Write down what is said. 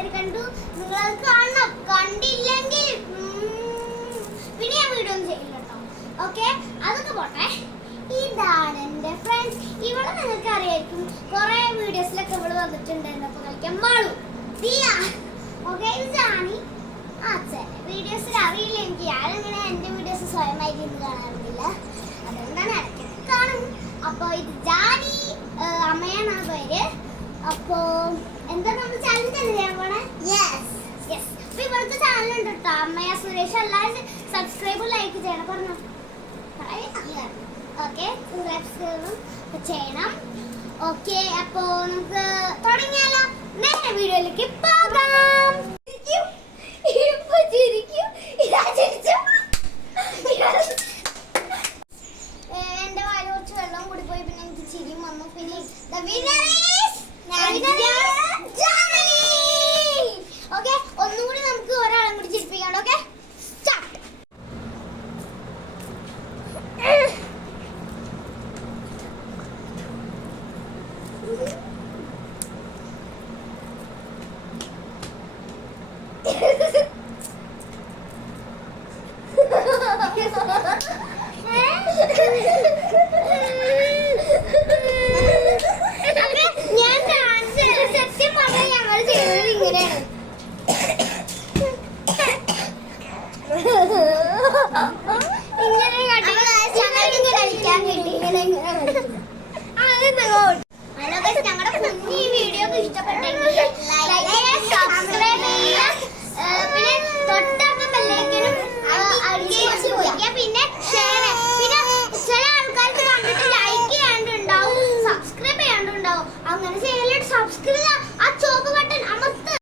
ഓരോരുത്തർ കണ്ടു. നിങ്ങൾ അത് കാണണം. കണ്ടില്ലെങ്കിൽ പിന്നെ ഞാൻ വീഡിയോ ഒന്നും ചെയ്യില്ല കേട്ടോ. ഓക്കെ അതൊക്കെ പോട്ടെ. ഇതാണ് എന്റെ ഫ്രണ്ട്സ് ഇവിടെ നിങ്ങൾക്ക് അറിയായിരിക്കും കുറേ വീഡിയോസിലൊക്കെ ഇവിടെ വന്നിട്ടുണ്ടായിരുന്നു. അപ്പോൾ കളിക്കാൻ മാളു ദിയാ. ഓക്കെ ഇതാണ് ആ ചില വീഡിയോസിൽ അറിയില്ല എനിക്ക് ഞാനിങ്ങനെ എന്റെ വീഡിയോസ് സ്വയമായിട്ട് ഇന്ന് കാണാറില്ല അതുകൊണ്ടാണ് ഇടയ്ക്ക് കാണും. അപ്പോൾ ഇത് ജാനി അമ്മയാണ് ആ പേര്. അപ്പോൾ എന്താ നമ്മൾ ചാനൽ ചെയ്യാൻ പോണേ? യെസ് യെസ് അപ്പോൾ ഇവിടുത്തെ ചാനൽ ഉണ്ട് കേട്ടോ അമ്മയ സുരേഷ് എല്ലാവരും സബ്സ്ക്രൈബ് ലൈക്ക് ചെയ്യണം. പറഞ്ഞു. ഓക്കെ സബ്സ്ക്രൈബ് ചെയ്യണം. ഓക്കെ അപ്പോ നമുക്ക് തുടങ്ങിയാലോ. നേരെ വീഡിയോയിലേക്ക് പോകാം. ഇപ്പൊ ചിരിക്കൂ. ഇതാ ചിരിച്ചു. എന്റെ വായിൽ കുറച്ച് വെള്ളം കൂടി പോയി പിന്നെ എനിക്ക് ചിരിയും വന്നു. പിന്നെ ഇങ്ങനെ കളിക്കാൻ കിട്ടി ഇങ്ങനെ ഇങ്ങനെ ഉണ്ടാവും. അങ്ങനെ സബ്സ്ക്രൈബ് ആ